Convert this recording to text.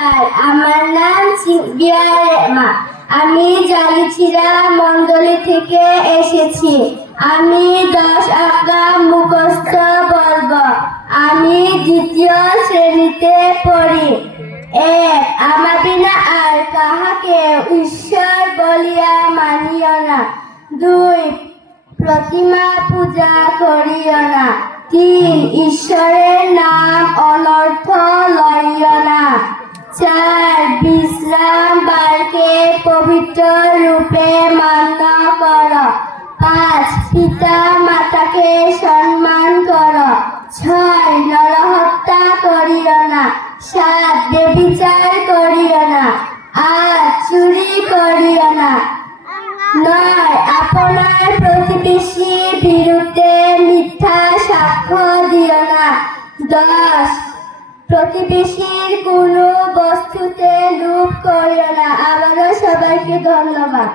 আমার নাম বিয়ারেমা। আমি জালিছিড়া মন্ডলী থেকে এসেছি। আমি 10 আঁকা মুখস্থ বলবো। আমি দ্বিতীয় শ্রেণীতে পড়ি। 1 আমার বিনা আর কাহাকে ঈশ্বর বলিয়া মানিও না। 2 প্রতিমা পূজা করিও না। 3 ঈশ্বরের নাম অনর্থ লইও না। 4 বিশ্রাম বারকে পবিত্র রূপে মান্য কর। 5 পিতা মাতাকে সম্মান কর। 6 নরহত্যা করিও না। 7 ব্যভিচার করিও না। 8 চুরি করিও না। 9 আপনার প্রতিবেশীর বিরুদ্ধে মিথ্যা সাক্ষ্য দিও না। 10 প্রতিবেশীর কোনো বস্তুতে লোভ করিও না। আবারও সবাইকে ধন্যবাদ।